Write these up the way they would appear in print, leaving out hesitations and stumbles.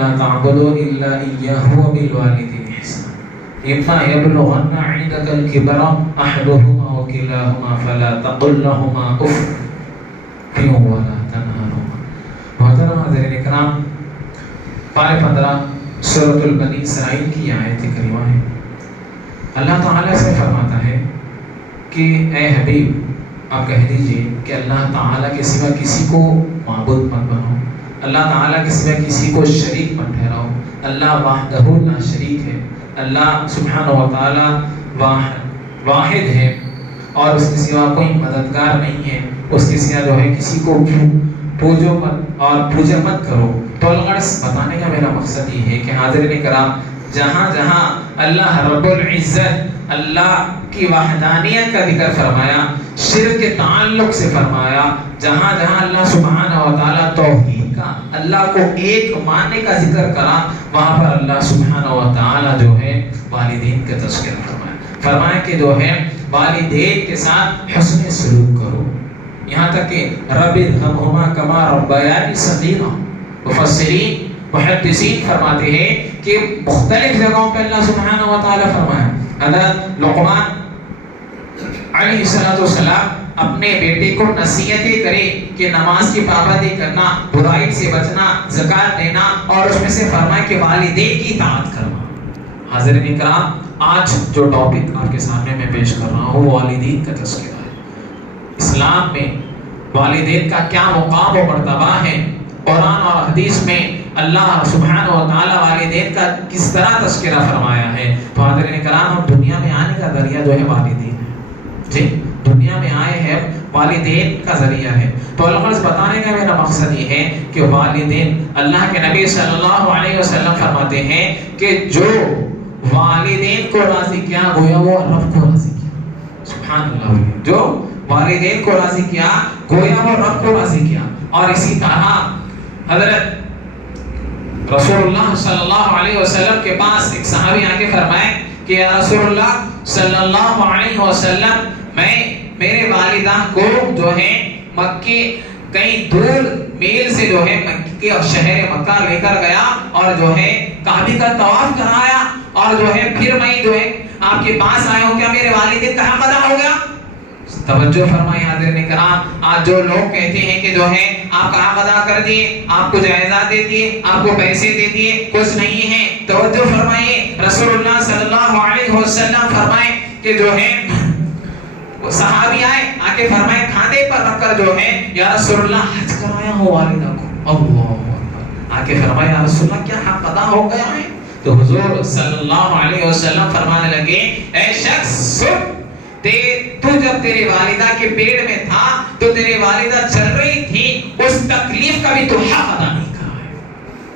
لا تعبدوا إلا إياه وبالوالدين إحسانا إما يبلغن عندك الكبر أحدهما وكلاهما فلا تقل لهما أف ولا تنهرهما. محترم حاضرین اکرام، پارہ 15 سورۃ البنی اسرائیل کی آیت کریمہ ہے. اللہ تعالیٰ سے فرماتا ہے کہ اے حبیب آپ کہہ دیجئے کہ اللہ تعالیٰ کے سوا کسی کو معبود مت بناؤ، اللہ تعالیٰ کے سوا کسی کو شریک مت ٹھہراؤ. اللہ وحدہ لا شریک ہے، اللہ سبحانہ و تعالیٰ واحد ہے اور اس کے سوا کوئی مددگار نہیں ہے. اس کے سوا جو ہے کسی کو پوجو مت اور پوجا مت کرو. تو الغرض بتانے کا میرا مقصد یہ ہے کہ حاضرین کرام، جہاں جہاں اللہ رب العزت اللہ کی وحدانیت کا ذکر فرمایا، شرک کے تعلق سے فرمایا، جہاں جہاں اللہ سبحانہ و تعالیٰ توحید کا، اللہ کو ایک ماننے کا ذکر کرا، وہاں پر اللہ سبحانہ و تعالیٰ جو ہے والدین کا تذکرہ فرمایا. فرمایا کہ جو ہے والدین کے ساتھ حسن سلوک کرو، یہاں تک کہ رب ارحمہما کما ربیانی صغیرا. مفسرین محدثین فرماتے ہیں کہ مختلف جگہوں پہ اللہ سبحانہ و تعالیٰ فرمایا. حضرت لقمان علیہ السلام اپنے بیٹے کو نصیحتیں کرے کہ نماز کی پابندی کرنا، برائی سے بچنا، زکوٰۃ دینا، اور اس میں سے فرمایا کہ والدین کی اطاعت کرنا. حاضرین کرام، آج جو ٹاپک آپ کے سامنے میں پیش کر رہا ہوں وہ والدین کا تذکرہ ہے. اسلام میں والدین کا کیا مقام و مرتبہ ہے، قرآن اور حدیث میں اللہ سبحانہ و تعالیٰ والدین کا کس طرح تذکرہ فرمایا ہے. تو حاضرین کرام، ہم دنیا میں آنے کا ذریعہ جو ہے والدین ہے. جی، دنیا میں آئے ہیں والدین کا ذریعہ ہے. تو الغرض بتانے کا میرا مقصد یہ ہے کہ والدین، اللہ کے نبی صلی اللہ علیہ وسلم فرماتے ہیں کہ جو والدین کو راضی کیا گویا وہ رب کو راضی کیا. سبحان اللہ، جو والدین کو راضی کیا گویا وہ رب کو راضی کیا. اور اسی طرح حضرت رسول اللہ صلی اللہ علیہ وسلم کے پاس ایک صحابی آگے فرمائے کہ یا رسول اللہ صلی اللہ علیہ وسلم، میں میرے والدہ کو جو ہے مکے کہیں دور میل سے جو ہے مکے اور شہر مکہ لے کر گیا اور جو ہے کعبے کا طواف کرایا، اور جو ہے پھر میں جو ہے آپ کے پاس آیا ہوں، کیا میرے والدین کا حق ادا ہو گیا؟ توجہ فرمائے حاضرین کرام. آج جو لوگ کہتے ہیں کہ جو ہے آپ کا حق ادا کر دیے، آپ کو جائزات دے دیے، آپ کو پیسے دے دیے، کچھ نہیں ہے. توجہ فرمائیے، رسول اللہ صلی اللہ علیہ وسلم فرمائے کہ جو ہے وہ صحابی آئے آکے فرمائے کھانے پر رکھ کر جو ہے یا رسول اللہ حج کرایا ہو والدہ کو. اللہ اکبر. آکے فرمائے یا رسول اللہ کیا حق ادا ہو گیا ہے؟ تو حضور صلی اللہ علیہ وسلم فرمانے لگے اے شخص، تو جب تیرے والدہ کے پیٹ میں تھا تو تیرے والدہ چل رہی تھی، اس تکلیف کا بھی تو حق ادا نہیں کرا ہے،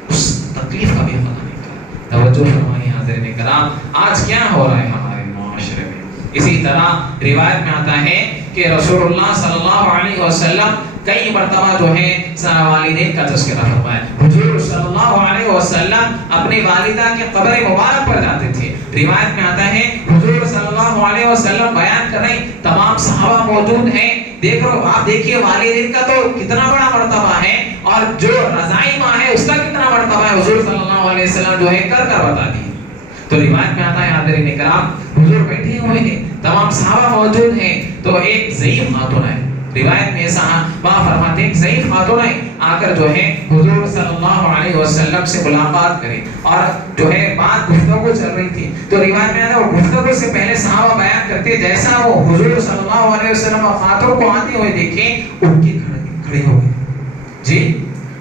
اس تکلیف کا بھی حق ادا نہیں کرا. توجہ فرمائیے حاضرین کرام، آج کیا ہو رہا ہے ہمارے معاشرے میں. اسی طرح روایت میں آتا ہے کہ رسول اللہ صلی اللہ علیہ وسلم کئی مرتبہ جو ہے والدین کا تذکرہ فرمایا. حضور صلی اللہ علیہ وسلم اپنی والدہ کے قبر مبارک پر جاتے تھے. روایت میں آتا ہے حضور صلی اللہ علیہ وسلم بیان کر رہے، تمام صحابہ موجود ہیں، دیکھ رہو آپ دیکھیے والدین کا تو کتنا بڑا مرتبہ ہے اور جو رضائی ماں ہے اس کا کتنا مرتبہ ہے. حضور صلی اللہ علیہ وسلم جو ہے کر بتا دی. تو روایت میں آتا ہے حاضرین کرام، حضور بیٹھے ہوئے ہیں، تمام صحابہ موجود ہیں، تو ایک ضعیف خاتون ہے. روایت میں صحابہ فرماتے ہیں ضعیف خاتون ہے آ کر جو ہے حضور صلی اللہ علیہ وسلم سے ملاقات کرے اور جو ہے بات گفتگو چل رہی تھی. تو روایت میں آتا ہے وہ گفتگو سے پہلے صحابہ بیان کرتے جیسا وہ حضور صلی اللہ علیہ وسلم اور خاتون کو آتے ہوئے دیکھیں اٹھ کے کھڑے ہو گئے. جی،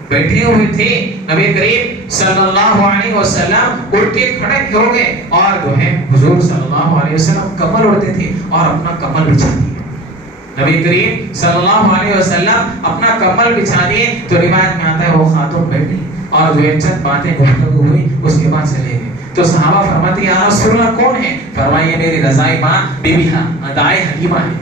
بیٹھے ہوئے تھے، نبی کریم صلی اللہ علیہ وسلم اٹھ کے کھڑے ہو گئے اور جو ہے حضور صلی اللہ علیہ وسلم کمل اڑتے تھے اور اپنا کمل بچھا دیے. نبی کریم صلی اللہ علیہ وسلم اپنا کمل بچھا دیے. تو روایت میں آتا ہے وہ خاتون بیٹھی اور جو چند باتیں گفتگو ہوئی اس کے بعد چلے گئے. تو صحابہ فرماتے ہیں یا رسول اللہ کون ہے؟ فرمائیے میری رضائی ماں بی بی دائی حلیمہ ہے.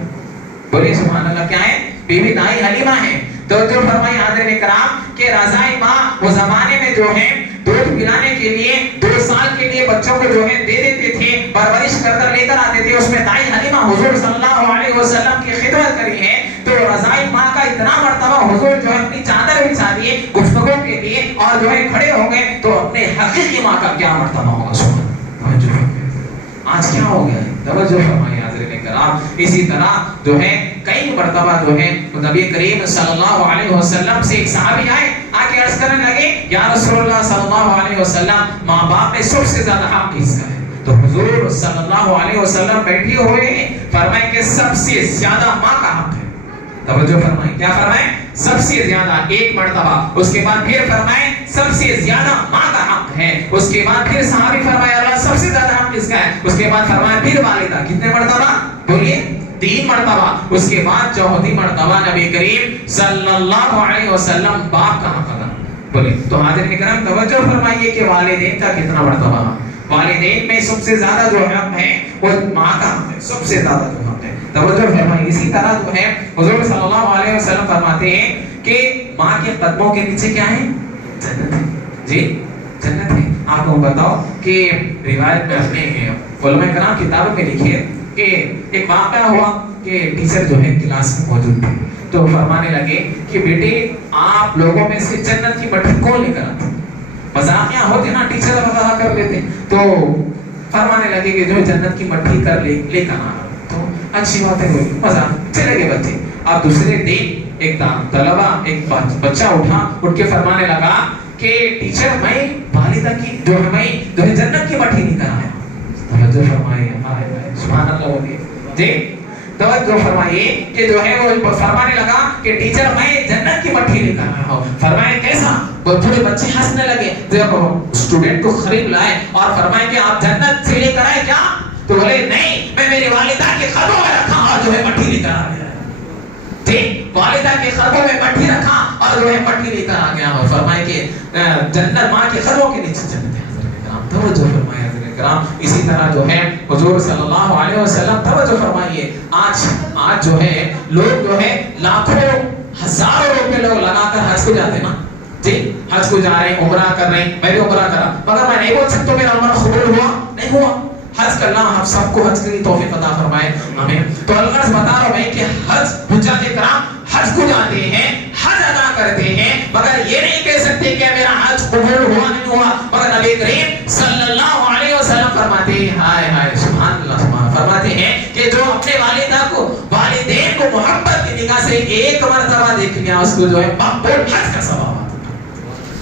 بولیے سبحان اللہ، کیا ہے؟ بی بی دائی حلیمہ ہے. تو جو فرمائے حاضرین کرام کہ رضائی ماں وہ زمانے میں جو ہے دودھ پلانے کے لیے 2 سال کے لیے بچوں کو جو ہے دے دیتے تھے، پرورش کر لے کر آتے تھے. اس میں دائی حلیمہ حضور صلی اللہ علیہ وسلم کی خدمت کری ہے. تو وظائف ماں کا اتنا مرتبہ حضور جو ہے اپنی چادر بچھا دیے گفتگو کے لیے اور جو ہے کھڑے ہو گئے تو اپنے حقیقی ماں کا کیا مرتبہ ہوگا. سبحان آج کیا ہو گیا ہے؟ توجہ فرمائیے حضرین کرام. اسی طرح جو ہے کئی مرتبہ جو ہے نبی کریم صلی اللہ علیہ وسلم سے ایک صحابی آئے آ کے عرض کرنے لگے یا رسول اللہ صلی اللہ علیہ وسلم ماں باپ میں سب سے زیادہ حق کس کا ہے؟ تو حضور صلی اللہ علیہ وسلم بیٹھے ہوئے ہیں فرمائے کہ سب سے زیادہ ماں کا حق ہے. توجہ فرمائیں. کیا فرمائیں؟ سب سے زیادہ ایک مرتبہ. اس کے بعد پھر فرمائیں سب سے زیادہ ماں کا حق ہے. اس کے بعد پھر صحابی فرمایا اللہ سب سے زیادہ حق کس کا ہے؟ اس کے بعد فرمایا پھر والدہ. کتنے مرتبہ بولیے؟ 3 مرتبہ. اس کے بعد چوتھی مرتبہ نبی کریم صلی اللہ علیہ وسلم باپ کا حق ادا بولے. تو حاضرین کرام توجہ فرمائیے کہ والدین کا کتنا مرتبہ. والدین میں سب سے زیادہ جو حق ہے وہ ماں کا حق ہے. سب سے زیادہ جو حق ہے توجہ فرمائیے. اسی طرح جو ہے حضور صلی اللہ علیہ وسلم فرماتے ہیں کہ ماں کے قدموں کے نیچے کیا ہے؟ جنت ہے. جی جنت ہے. آپ کو بتاؤ کہ روایت میں اپنے علماء کرام کتابوں میں لکھی ہے کہ ایک واقعہ ہوا کہ ٹیچر جو ہے کلاس میں موجود تھے تو فرمانے لگے کہ بیٹے آپ لوگوں میں سے جنت کی مٹھی کون لے کر آتے؟ مذاقیاں ہوتے نا ٹیچر مذاق کر لیتے تو فرمانے لگے کہ جو جنت کی مٹھی کر لے کر آنا تو اچھی بات ہے ہوئی مذاق چلے گئے بچے. اب دوسرے دن ایک طلبہ ایک بچہ اٹھ کے فرمانے لگا کہ ٹیچر میں والدہ کی جو ہے جنت کی مٹھی نہیں کرایا. توجہ فرمائیے سبحان اللہ بولیے جی. توجہ فرمائیے کہ جو ہے وہ فرمانے لگا کہ ٹیچر میں جنت کی مٹھی لے کر آیا ہوں. فرمائے کیسا؟ وہ تھوڑے بچے ہنسنے لگے جب اسٹوڈنٹ کو خرید لائے اور فرمائے کہ آپ جنت سے لے کر آئے کیا؟ تو بولے نہیں میں میری والدہ کے قدموں میں رکھا اور جو ہے مٹھی لے کر آ گیا. ٹھیک والدہ کے قدموں میں مٹھی رکھا اور جو ہے مٹھی لے کر آ گیا. اور فرمائے کہ جنت ماں کے قدموں کے نیچے جنت ہے. توجہ فرمائے حضرت کرام. اسی طرح جو ہے حضور صلی اللہ علیہ وسلم توجہ فرمائیے آج جو ہے لوگ جو ہے لاکھوں ہزاروں روپے لوگ لگا کر حج کو جاتے ہیں نا جی. حج کو جا رہے ہیں عمرہ کر رہے ہیں. میں بھی عمرہ کرا مگر میں نہیں بول سکتا میرا عمرہ قبول ہوا نہیں ہوا. حج کرنا ہم سب کو حج کے لیے توفیق عطا فرمائے ہمیں. تو اللہ سے بتا رہا ہوں میں کہ حج حجاج کرام حج کو جاتے ہیں حج ادا کرتے ہیں مگر یہ نہیں کہہ سکتے کہ میرا حج قبول ہوا نہیں ہوا. مگر نبی کریم صلی اللہ علیہ وسلم فرماتے ہیں ہائے ہائے سبحان اللہ سبحان فرماتے ہیں کہ جو اپنے والدہ کو والدین کو محبت کی نگاہ سے ایک مرتبہ دیکھ لیا اس کو جو ہے مقبول حج کا ثواب آتا ہے.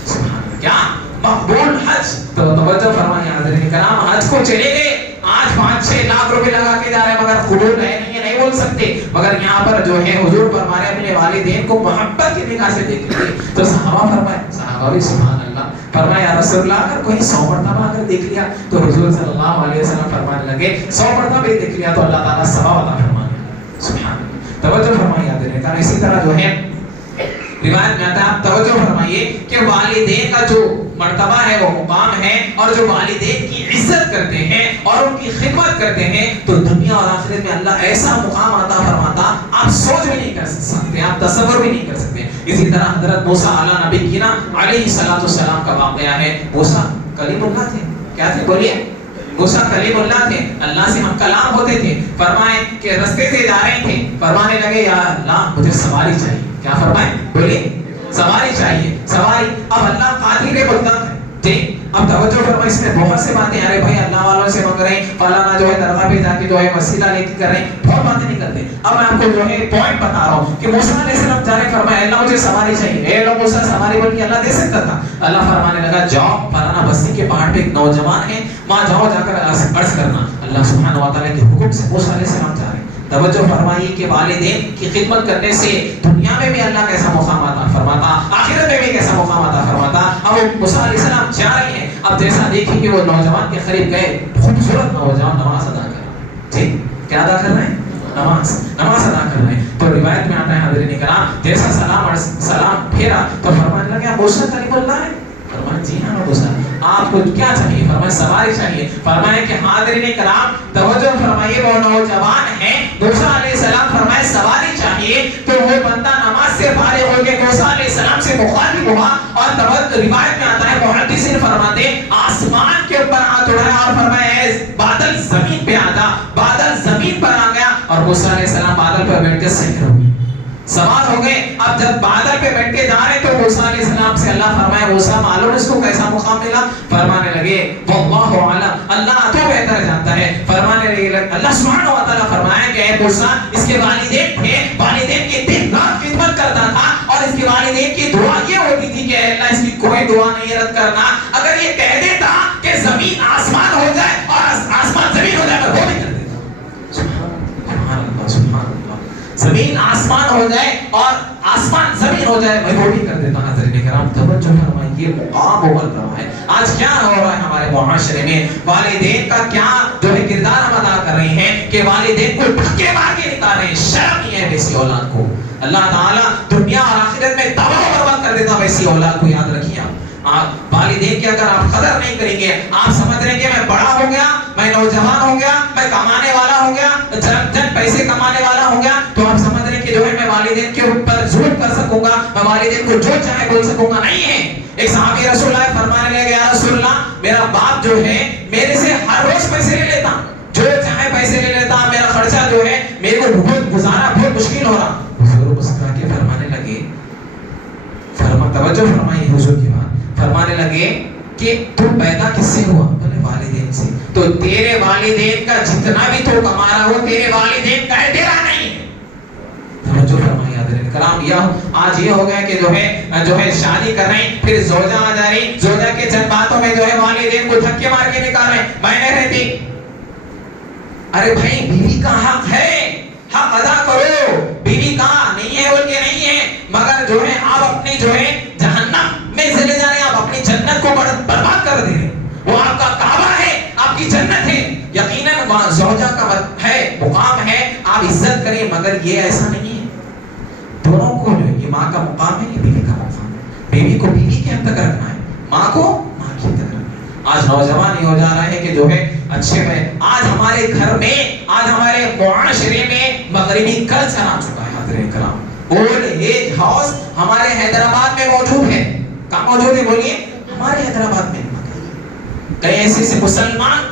سبحان اللہ کیا مقبول حج. تو توجہ فرمائیے حضرین کرام حج کو چلے گئے آج 5-6 لاکھ روپے لگا کے جا رہے ہیں مگر قبول ہے نہیں بول سکتے. مگر یہاں پر جو ہے حضور فرما رہے اپنے والدین کو محبت کی نگاہ سے دیکھ لیے. تو صحابہ فرمائے صحابہ بھی سبحان اللہ فرمایا یا رسول اللہ اگر کوئی 100 مرتبہ اگر دیکھ لیا تو حضور صلی اللہ علیہ وسلم فرمانے لگے 100 مرتبہ بھی دیکھ لیا تو اللہ تعالیٰ ثواب عطا فرمانے. سبحان اللہ توجہ فرمائیے حضرین کرام. اسی طرح جو ہے روایت میں آتا ہے آپ توجہ فرمائیے کہ والدین کا جو مرتبہ ہے وہ مقام ہے اور جو والدین کی عزت کرتے ہیں اور ان کی خدمت کرتے ہیں تو دنیا اور آخرت میں اللہ ایسا مقام عطا فرماتا آپ سوچ بھی نہیں کر سکتے آپ تصور بھی نہیں کر سکتے. اسی طرح حضرت موسیٰ علیہ نبی کی نا علیہ السلام کا واقعہ ہے. موسیٰ کلیم اللہ تھے. کیا تھے بولیے؟ موسیٰ کلیم اللہ تھے. اللہ سے ہم کلام ہوتے تھے. فرمائے کہ رستے سے جا رہے تھے فرمانے لگے یا اللہ مجھے سواری چاہیے. کیا فرمائے بولیے؟ سواری چاہیے. سواری اب اللہ قادر قدرت ہے جی. اب توجہ فرمائے اس میں بہت سے باتیں ارے بھائی اللہ والوں سے مانگ رہے ہیں فلانا جو ہے درگاہ پہ جا کے جو ہے وسیلہ لے کے کر رہے ہیں بہت باتیں نہیں کرتے. اب میں آپ کو جو ہے پوائنٹ بتا رہا ہوں کہ موسیٰ علیہ السلام جا رہے فرمایا اللہ مجھے سواری چاہیے. اے لوگ موسیٰ سواری بول کے اللہ دے سکتا تھا. اللہ فرمانے لگا جاؤ فلانا بستی کے پہاڑ پہ ایک نوجوان ہے وہاں جاؤ جا کر عرض کرنا. اللہ سبحانہ و تعالیٰ کے حکم سے موسیٰ علیہ السلام جا رہے ہیں. توجہ فرمائیے کہ والدین کی خدمت کرنے سے دنیا میں بھی اللہ کیسا مقام عطا فرماتا آخرت میں بھی کیسا مقام عطا فرماتا. اب موسیٰ علیہ السلام جا رہے ہیں. اب جیسا دیکھیں کہ وہ نوجوان کے قریب گئے خوبصورت نوجوان نماز ادا کر رہے ہیں. کیا ادا کر رہے ہیں؟ نماز ادا کر رہے ہیں. تو روایت میں آتا ہے حضرین کرام جیسا سلام پھیرا تو فرمانے لگا موسیٰ کلیم اللہ ہے. فرمایا جی ہاں موسیٰ آپ کو کیا چاہیے؟ فرمایا سواری چاہیے. فرمایا کہ حاضرین کرام توجہ فرمائیے وہ نوجوان ہے موسیٰ علیہ السلام فرمایا سواری چاہیے تو وہ بندہ نماز سے فارغ ہو کے موسیٰ علیہ السلام سے مخاطب ہوا اور روایت میں آتا ہے محدثین فرماتے آسمان کے اوپر ہاتھ اٹھایا اور فرمایا بادل زمین پہ آتا بادل زمین پر آ گیا اور موسیٰ علیہ السلام بادل پر بیٹھ کے سجدہ ہوئے. سوار ہو گئے. اب جب بادل پہ بیٹھ کے جا رہے ہیں تو موسیٰ علیہ السلام سے اللہ فرمایا موسیٰ معلوم اس کو کیسا مقام ملا؟ فرمانے لگے واللہ اعلم، اللہ تو بہتر جانتا ہے. فرمانے لگے اللہ سبحانہ و تعالیٰ فرمایا کہ اے موسیٰ اس کے والدین تھے، والدین کی دن رات خدمت کرتا تھا اور اس کے والدین کی دعا یہ ہوتی تھی کہ اے اللہ اس کی کوئی دعا نہیں رد کرنا. اگر یہ کہہ دیتا کہ زمین آسمان ہو جائے اور آسمان زمین ہو جائے وہ بھی کر دیتا. سبحان اللہ سبحان اللہ. زمین آسمان ہو جائے اور آسمان زمین ہو جائے میں وہ بھی کر دیتا. حضرت کرام توجہ فرمائیں، یہ مقام اول رہا ہے. آج کیا ہو رہا ہے ہمارے معاشرے میں؟ والدین کا کیا جو ہے کردار ہم ادا کر رہے ہیں کہ والدین کو دھکے مار کے نکال رہے ہیں. شرم نہیں ہے ویسی اولاد کو. اللہ تعالیٰ دنیا اور آخرت میں تباہ و برباد کر دیتا ویسی اولاد کو. یاد رکھیے آپ والدین کی اگر آپ قدر نہیں کریں گے، آپ سمجھ رہے ہیں کہ میں بڑا ہو گیا، میں نوجوان ہو گیا، میں کمانے والا ہو گیا، جن پیسے کمانے والا ہو گیا، تو آپ سمجھ رہے ہیں کہ جو ہے میں والدین کے اوپر ظلم کر سکوں گا، میں والدین کو جو چاہے بول سکوں گا. نہیں ہے. ایک صحابی رسول اللہ فرمانے لگے یا رسول اللہ میرا باپ جو ہے میرے سے ہر روز پیسے لے لیتا، جو چاہے پیسے لے لیتا، میرا خرچہ جو ہے میرے کو بہت گزارا بہت مشکل ہو رہا. حضور مسکرا کے فرمانے لگے، توجہ فرمائیے حضور کی بات، فرمانے لگے کہ تو پیدا کس سے ہوا؟ بولے والدین سے. تو تیرے والدین کا جتنا بھی تو کما رہا ہو تیرے والدین کا ہے، تیرا نہیں. توجہ فرمائیے حضرت کرام. یہ آج یہ ہو گیا کہ جو ہے شادی کر رہے ہیں، پھر زوجہ آ جا رہی، زوجہ کے چند باتوں میں جو ہے والدین کو دھکے مار کے نکال رہے ہیں. میں نہیں رہتی. ارے بھائی بیوی کا حق ہے، حق ادا کرو. بیوی کا نہیں ہے بول کے نہیں ہے، مگر جو ہے آپ اپنی جو ہے جہنم میں چلے جا رہے ہیں، آپ اپنی جنت کو برباد کر دے رہے ہیں. وہ آپ کا کعبہ ہے، آپ کی جنت ہے. یقیناً زوجہ کا ہے مقام ہے، آپ عزت کریں، مگر یہ ایسا نہیں ہے. دونوں کو جو یہ ماں کا مقام ہے، یہ بیوی کا مقام ہے. بیوی کو بیوی کے حد تک رکھنا ہے، ماں کو ماں کی حد تک رکھنا ہے. آج نوجوان یہ ہو جا رہا ہے کہ جو ہے اچھے میں آج ہمارے گھر میں، آج ہمارے معاشرے میں مغربی کلچر آ چکا ہے. حضرت کرام اولڈ ایج ہاؤس ہمارے حیدرآباد میں موجود ہے. کہاں موجود ہے بولیے؟ ہمارے حیدرآباد میں. کئی ایسے مسلمان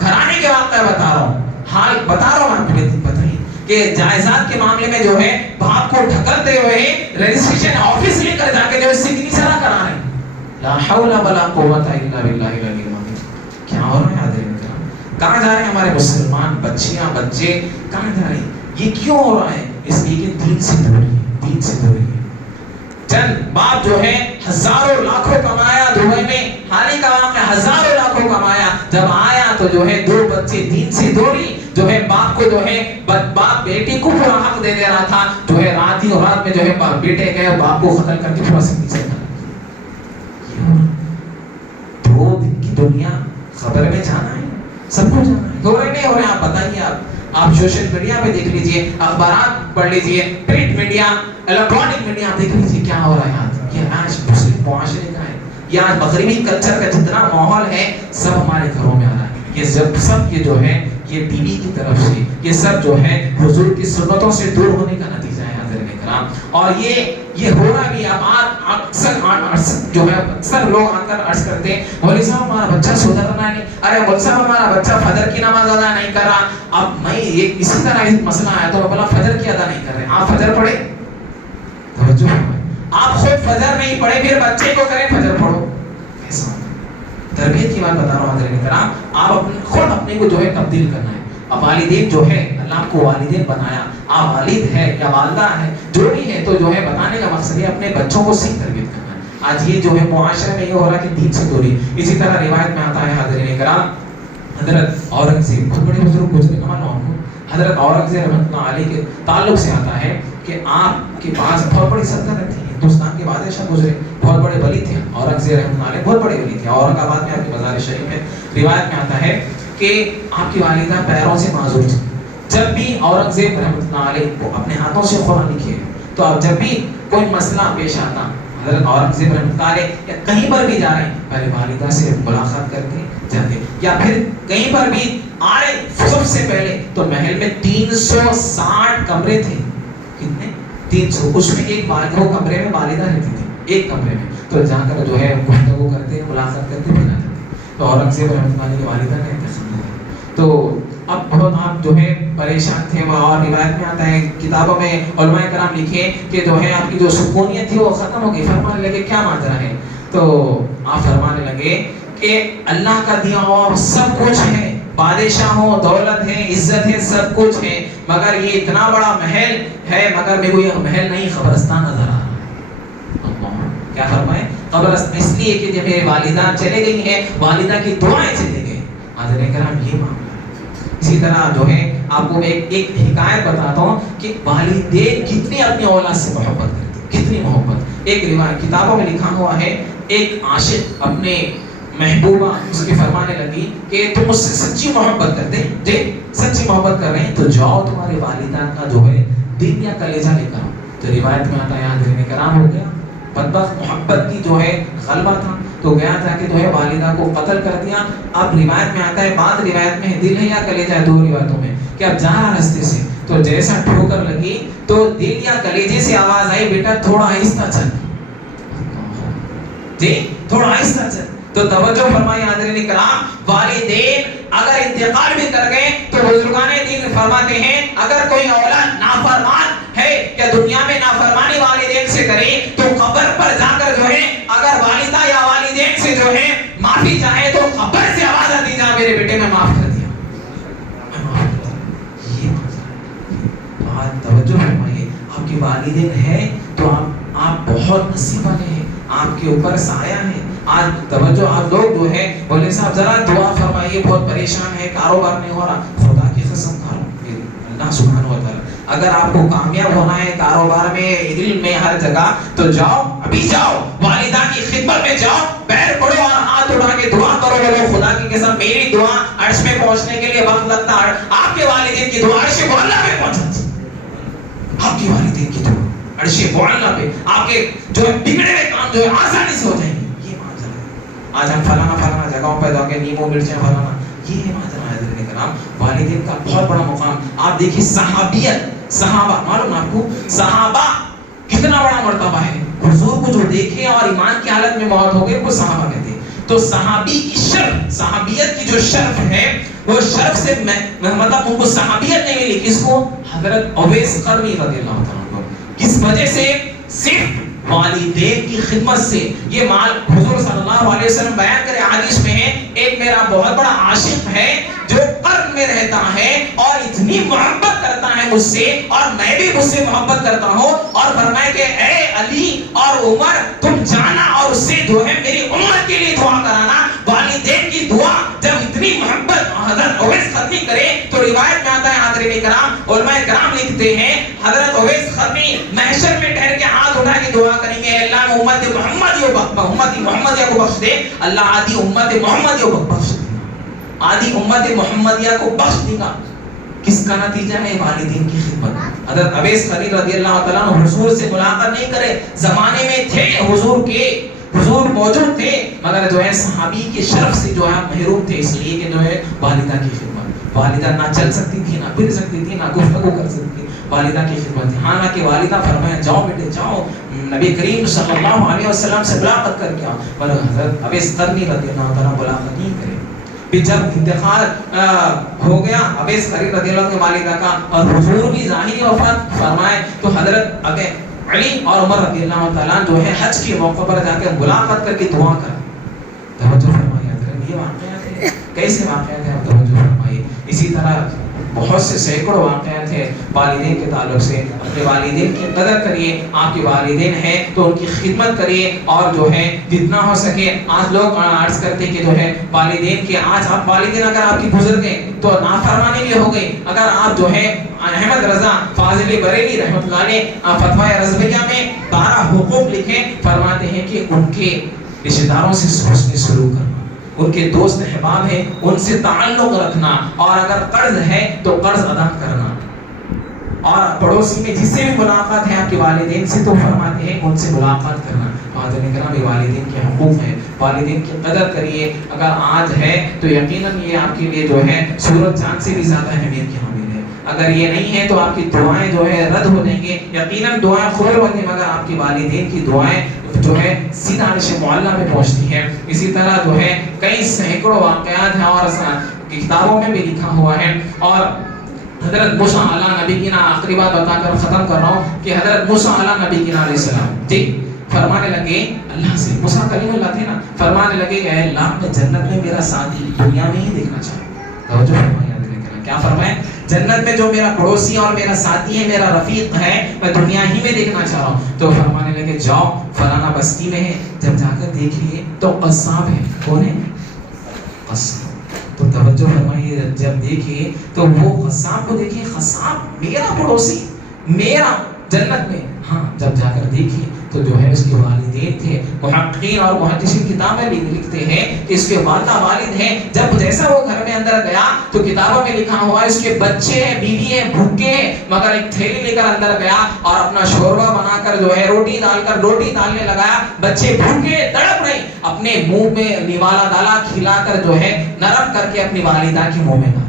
گھرانے کے واقعہ بتا رہا ہوں، حال بتا رہا ہوں آپ کو. بتائیے کہ جائیداد کے معاملے میں جو ہے باپ کو ڈھکلتے ہوئے رجسٹریشن آفس لے کر جا کے جو سگنیچر کرا رہے ہیں. لا حول ولا قوت الا باللہ العلی العظیم. کیا ہو رہا ہے حضرت کرام؟ کہاں جا رہے ہیں ہمارے مسلمان بچیاں بچے؟ کہاں جا رہے ہیں؟ یہ کیوں ہو رہا ہے؟ اس لیے کہ دین سے دوری ہے، دین سے دوری ہے. چند باپ جو ہے ہزاروں لاکھوں کمایا دبئی میں، حال ہی کا واقعہ، ہزاروں لاکھوں کمایا، جب آیا تو جو ہے دو بچے دین سے دوری. جو ہے باپ کو جو ہے باپ بیٹی کو پورا حق دے دے رہا تھا، جو ہے رات ہی اور رات میں جو ہے بیٹے گئے باپ کو قتل کر کے پورا سگنیچر کرا. دو دن کی دنیا خبر میں جانا ہے، سب کو جانا ہے. ہو رہے نہیں ہو رہے آپ بتائیے. آپ سوشل میڈیا پہ دیکھ لیجئے، اخبارات پڑھ لیجئے، پرنٹ میڈیا، الیکٹرانک میڈیا دیکھ لیجئے کیا ہو رہا ہے. آج یہ آج مسلم معاشرے کا ہے، یہ آج مغربی کلچر کا جتنا ماحول ہے سب ہمارے گھروں میں آ رہا ہے. یہ سب یہ جو ہے یہ بیوی کی طرف سے، یہ سب جو ہے حضور کی سنتوں سے دور ہونے کا نتیجہ ہے حضرت کرام. اور یہ ہو رہا بھی. اب اکثر جو ہے اکثر لوگ آ کر عرض کرتے ہیں مولوی صاحب ہمارا بچہ سدھرنا نہیں، ارے مولوی صاحب ہمارا بچہ فجر کی نماز ادا نہیں کر رہا. اب میں ایک اسی طرح ایک مسئلہ آیا تو بولا فجر کی ادا نہیں کر رہے، آپ فجر پڑھے؟ توجہ، آپ خود فجر نہیں پڑھے پھر بچے کو کریں فجر پڑھو. ایسا تربیت کی بات بتا رہا ہوں حضرت کرام. آپ خود اپنے کو جو ہے تبدیل کرنا ہے. اب والدین جو ہے اللہ آپ کو والدین بنایا، آپ والد ہے یا والدہ ہے جو بھی ہے، تو جو ہے بتانے کا مقصد ہے اپنے بچوں کو صحیح تربیت کرنا ہے. آج یہ جو ہے معاشرے میں یہ ہو رہا ہے کہ دین سے دوری. اسی طرح روایت میں آتا ہے حضرت کرام حضرت اورنگزیب، بہت بڑے بزرگ گزرے حضرت اورنگزیب رحمۃ اللہ علیہ کے تعلق سے آتا ہے کہ آپ کے پاس بہت بڑی سلطنت تھی. ہندوستان کے بادشاہ گزرے، بہت بڑے ولی تھے اورنگزیب رحمۃ اللہ علیہ، بہت بڑے ولی تھے. اورنگ آباد میں آپ کے مزار شریف میں روایت میں آتا ہے کہ آپ کی والدہ پیروں سے معذور تھی. جب بھی اورنگزیب رحمۃ اللہ علیہ کو اپنے ہاتھوں سے قرآن لکھے تو اب جب بھی کوئی مسئلہ پیش آتا حضرت اورنگزیب رحمۃ اللہ علیہ یا کہیں پر بھی جا رہے ہیں پہلے والدہ سے ملاقات کر کے جاتے، یا پھر کہیں پر بھی آ رہے سب سے پہلے تو محل میں 360 کمرے تھے. کتنے؟ 300. اس میں ایک وہ کمرے میں والدہ رہتی تھی، ایک کمرے میں. تو جا کر جو ہے گفتگو کرتے، ملاقات کرتے، پھر آ جاتے. تو اورنگزیب رحمۃ اللہ علیہ کی والدہ کا انتخاب ہوا. تو اب بہت آپ جو ہے پریشان تھے، اور روایت میں آتا ہے، کتابوں میں علماء کرام لکھے کہ جو ہے آپ کی جو سکونیت تھی وہ ختم ہو گئی. فرمانے لگے کیا ماجرا ہے؟ تو آپ فرمانے لگے کہ اللہ کا دیا ہوا سب کچھ ہے، بادشاہ ہو، دولت ہے، عزت ہے، سب کچھ ہے، مگر یہ اتنا بڑا محل ہے، مگر میرے کو یہ محل نہیں خبرستان نظر آ رہا. کیا فرمائے؟ قبرستان اس لیے کہ جب میرے والدہ چلے گئی ہیں، والدہ کی دعائیں چلے گئے. حاضرین کرام یہ معاملہ ہے. اسی طرح جو ہے آپ کو ایک حکایت بتاتا ہوں کہ والدین کتنی اپنی اولاد سے محبت کرتے، کتنی محبت. ایک روایت کتابوں میں لکھا ہوا ہے، ایک عاشق اپنے محبوبہ اس کی فرمانے لگی کہ تم مجھ سے سچی محبت کرتے، جی سچی محبت کر رہے ہیں تو جاؤ تمہارے والدہ کا جو ہے دل یا کلیجہ لے کر. تو روایت میں آتا ہے حاضرین کرام ہو گیا بدبخت، محبت کی جو ہے غلبہ تھا تو گیا جا کے جو ہے والدہ کو قتل کر دیا. اب روایت میں آتا ہے، بعض روایت میں دل ہے یا کلیجہ ہے، دو روایتوں میں، کہ اب جا رہا راستے سے تو جیسا ٹھوکر لگی تو دل یا کلیجے سے آواز آئی بیٹا تھوڑا آہستہ چل، جی تھوڑا آہستہ چل. تو توجہ فرمائے حاضرین کرام، والدین اگر انتقال بھی کر گئے تو بزرگان دین فرماتے ہیں اگر کوئی اولاد نافرمان ہے یا دنیا میں نافرمانی والدین سے کرے تو قبر پر جا کر جو ہے اگر والدہ یا والدین سے جو ہے معافی چاہے تو قبر سے آواز آتی جا میرے بیٹے میں معاف کر دیا، میں معاف کر دیا. یہ بات توجہ فرمائیے، آپ کے والدین ہیں تو آپ بہت نصیب والے ہیں، آپ کے اوپر سایہ ہے. آج توجہ آپ لوگ جو ہے بولے صاحب ذرا دعا فرمائیے، بہت پریشان ہے، کاروبار نہیں ہو رہا. خدا کی قسم کھاؤ اللہ سبحانہ و تعالی اگر آپ کو کامیاب ہونا ہے کاروبار میں، علم میں، ہر جگہ تو جاؤ، ابھی جاؤ والدہ کی خدمت میں جاؤ، پیر پڑو اور ہاتھ اٹھا کے دعا کرو. بولو خدا کی قسم میری دعا عرش میں پہنچنے کے لیے وقت لگتا ہے، آپ کے والدین کی دعا عرش معلیٰ میں پہنچتی. آپ کے والدین کی دعا عرش معلیٰ پہ آپ کے جو ہے بگڑے ہوئے کام جو ہے آسانی سے ہو جائیں گے. آج ہم فلانا جگہوں پہ جا کے نیمبو مرچیں فلانا، یہ ہے ماجرا. حضرت کرام والدین کا بہت بڑا مقام. آپ دیکھیے صحابیت، صحابہ معلوم آپ کو صحابہ کتنا بڑا مرتبہ ہے. حضور کو جو دیکھے اور ایمان کی حالت میں موت ہو گئے وہ صحابہ کہتے ہیں. تو صحابی کی شرف، صحابیت کی جو شرف ہے وہ شرف سے مطلب ان کو صحابیت نہیں ملی. کس کو؟ حضرت اویس قرنی رضی اللہ تعالیٰ عنہ. کس وجہ سے؟ صرف والدین کی خدمت سے. یہ مال حضور صلی اللہ علیہ وسلم بیان کرے حدیث میں ہے، ایک میرا بہت بڑا عاشق ہے جو قرن میں رہتا ہے اور اتنی محبت کرتا ہے مجھ سے اور میں بھی مجھ سے محبت کرتا ہوں، اور فرمائے کہ اے علی اور عمر تم جانا اور اس سے جو ہے میری امت کے لیے دعا کرانا. والدین کی دعا جب اتنی محبت حضرت اویس قرنی کرے تو روایت میں آتا ہے حاضرین کرام، علماء کرام لکھتے ہیں حضرت اویس قرنی محشر میں ٹھہر کے ہاتھ اٹھا کے دعا کریں گے اللہ امت محمدیہ کو بخش دے، اللہ آدھی امت محمدیہ کو بخش دے، آدھی امت محمدیہ کو بخش دے گا. کس کا نتیجہ ہے؟ والدین کی خدمت. حضرت اویس قرنی رضی اللہ تعالیٰ عنہ حضور سے ملاقات نہیں کرے، زمانے میں تھے حضور کے، حضور موجود تھے، مگر جو ہے صحابی کے شرف سے جو ہے محروم تھے، اس لیے کہ جو ہے والدہ کی خدمت. والدہ نہ چل سکتی تھی، نہ پھر سکتی تھی، نہ گفتگو کر سکتی تھی، والدہ کی خدمت تھی. حالانکہ والدہ فرمایا جاؤ بیٹے جاؤ، نبی کریم صلی اللہ علیہ وسلم سے ملاقات کر کے آؤ، مگر حضرت اویس قرنی رضی اللہ تعالیٰ ملاقات نہیں کرے. پھر جب انتقال ہو گیا اویس قرنی رضی اللہ عنہ والدہ کا اور حضور بھی ظاہری وفات فرمائے تو حضرت علی اور عمر رضی اللہ تعالیٰ جو ہے حج کے موقع پر جا کے ملاقات کر کے دعا کر. توجہ فرمائیے حضرت، یہ واقعات ہیں. کیسے واقعات ہیں؟ توجہ فرمائیے. اسی طرح بہت سے سینکڑوں واقعات ہیں والدین کے تعلق سے. اپنے والدین کی قدر کریے، آپ کے والدین ہیں تو ان کی خدمت کریے، اور جو ہے جتنا ہو سکے. آج لوگ عرض کرتے کہ جو ہے والدین کے، آج آپ والدین اگر آپ کی گزر گئے تو نافرمانی بھی ہو گئی. اگر آپ جو ہے احمد رضا فاضل بریلی رحمۃ اللہ علیہ فتوی رضویہ میں 12 حقوق لکھے، فرماتے ہیں کہ ان کے رشتہ داروں سے حسن سلوک کرنا، ان کے دوست احباب ہیں ان سے تعلق رکھنا، اور اگر قرض ہے تو قرض ادا کرنا، اور پڑوسی میں جس سے بھی ملاقات ہے آپ کے والدین سے تو فرماتے ہیں ان سے ملاقات کرنا. حاضرین کرام یہ والدین کے حقوق ہیں، والدین کی قدر کریے. اگر آج ہے تو یقیناً یہ آپ کے لیے جو ہے سورج چاند سے بھی زیادہ اہمیت کی حامل ہے. اگر یہ نہیں ہے تو آپ کی دعائیں جو ہے رد ہو جائیں گے. یقیناً دعائیں قبول ہوتی ہیں مگر آپ کے والدین کی دعائیں جو ہے سیدھا عرش معلیٰ میں پہنچتی ہیں. اسی طرح جو ہے کئی سینکڑوں واقعات ہیں اور کی کتابوں میں بھی لکھا ہوا ہے. اور حضرت موسیٰ علیہ نبی کی نا آخری بات بتا کر ختم کر رہا ہوں کہ حضرت موسیٰ علیہ نبی کی نا علیہ السلام ٹھیک فرمانے لگے اللہ سے, موسیٰ کلیم اللہ تھے نا, فرمانے لگے کہ اے اللہ میں جنت میں میرا ساتھی دنیا میں ہی دیکھنا چاہتا ہوں. توجہ فرمائے, کیا فرمائے, جنت میں جو میرا پڑوسی اور میرا ساتھی ہے, میرا رفیق ہے, میں دنیا ہی میں دیکھنا چاہ رہا ہوں. تو فرمانے لگے جاؤ فلانا بستی میں ہے, جب جا کر دیکھیے تو قصاب ہے. کون ہے؟ قصاب. تو توجہ فرمائیے, جب دیکھیے تو وہ قصاب کو دیکھیے, قصاب میرا پڑوسی, میرا جنت میں. ہاں جب جا کر دیکھیے تو جو ہے اس کے والدین تھے. محققین اور محدثین کتابیں لکھتے ہیں کہ اس کے والدہ والد ہیں. جب جیسا وہ گھر میں اندر گیا تو کتابوں میں لکھا ہوا ہے اس کے بچے ہیں, بیوی ہیں, بھوکے ہیں, مگر ایک تھیلی لے کر اندر گیا اور اپنا شوربہ بنا کر جو ہے روٹی ڈالنے لگایا. بچے بھوکے تڑپ رہے, اپنے منہ میں نوالا ڈالا, کھلا کر جو ہے نرم کر کے اپنی والدہ کے منہ میں ڈالا.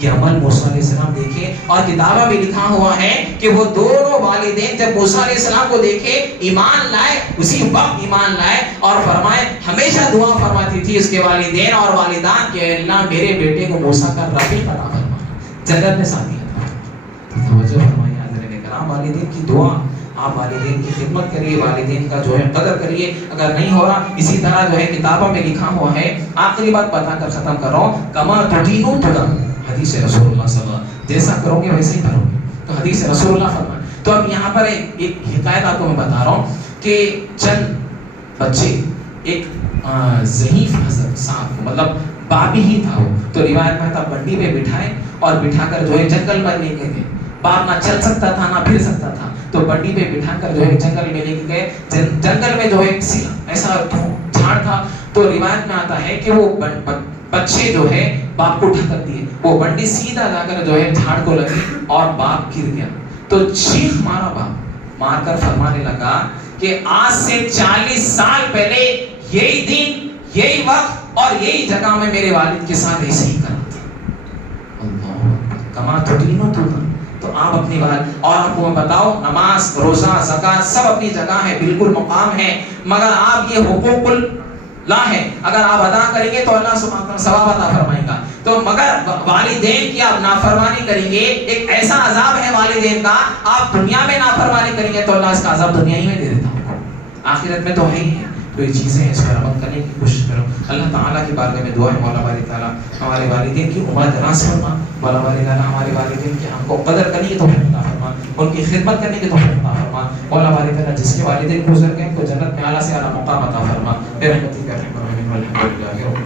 یہ عمل موسیٰ علیہ السلام دیکھے, اور کتابوں میں لکھا ہوا ہے کہ وہ دونوں والدین جب موسیٰ علیہ السلام کو دیکھے ایمان لائے, اسی وقت ایمان لائے, اور فرمائے ہمیشہ دعا فرماتی تھی اس کے والدین اور والدان کہ اللہ میرے بیٹے کو موسیٰ کا رفیق عطا فرما, جنت میں ساتھی عطا فرما. توجہ فرمائیے حضرات کرام, والدین کی دعا, آپ والدین کی خدمت کریے, والدین کا جو ہے قدر کریے. اگر نہیں ہو رہا, اسی طرح جو ہے کتابوں میں لکھا ہوا ہے, آخری بات بتا کر ختم کر رہا ہوں, کما تدینو تدان, حدیث رسول اللہ صلی اللہ علیہ وسلم, جیسا کرو گے ویسے ہی کرو گے. تو حدیث رسول اللہ فرمائے. تو اب یہاں پر ایک حکایت آپ کو میں بتا رہا ہوں کہ چند بچے ایک ضعیف حضرت صاحب کو, مطلب بابی ہی تھا وہ, تو روایت میں تھا بنڈی پہ بٹھائے اور بٹھا کر جو ہے جنگل میں لے کے گئے. باپ نہ چل سکتا تھا نہ پھر سکتا تھا, تو بنڈی پہ بٹھا کر جو ہے جنگل میں لے کے گئے. جنگل میں جو ہے ایسا جھاڑ تھا, تو روایت میں آتا ہے کہ وہ بچے جو ہے باپ کو ٹھکر دیے, وہ بنڈی سیدھا جا کر جو ہے جھاڑ کو لگی اور باپ گر گیا. تو چیخ مارا باپ, مار کر فرمانے لگا کہ آج سے 40 سال پہلے یہی دن, یہی وقت اور یہی جگہ میں میرے والد کے ساتھ ایسے ہی کرا تھا. اللہ کما تدینو تدان. تو آپ اپنی بات, اور آپ کو میں بتاؤ, نماز, روزہ, زکات سب اپنی جگہ ہے, بالکل مقام ہے, مگر آپ یہ حقوق اللہ ہے, اگر آپ ادا کریں گے تو اللہ سبحانہ وتعالی ثواب عطا فرمائے گا. تو مگر والدین کی آپ نافرمانی کریں گے, ایک ایسا عذاب ہے والدین کا, آپ دنیا میں نافرمانی کریں گے تو اللہ اس کا عذاب دنیا ہی میں دے دیتا ہوں, آخرت میں تو ہے ہی ہے. تو یہ چیزیں اس پر عمل کرنے کی کوشش کرو. اللہ تعالیٰ کی بارگاہ میں دعا ہے, مولا باری تعالیٰ ہمارے والدین کی عمر دراز فرما. مولا باری تعالیٰ ہمارے والدین کی ہم کو قدر کرنے کی توفیق عطا فرما, ان کی خدمت کرنے کی توفیق عطا فرما. مولا باری تعالیٰ جس کے والدین گزر گئے ان کو جنت میں اعلیٰ سے اعلیٰ مقام عطا فرما. برحمتک یا ارحم الراحمین والحمد للہ.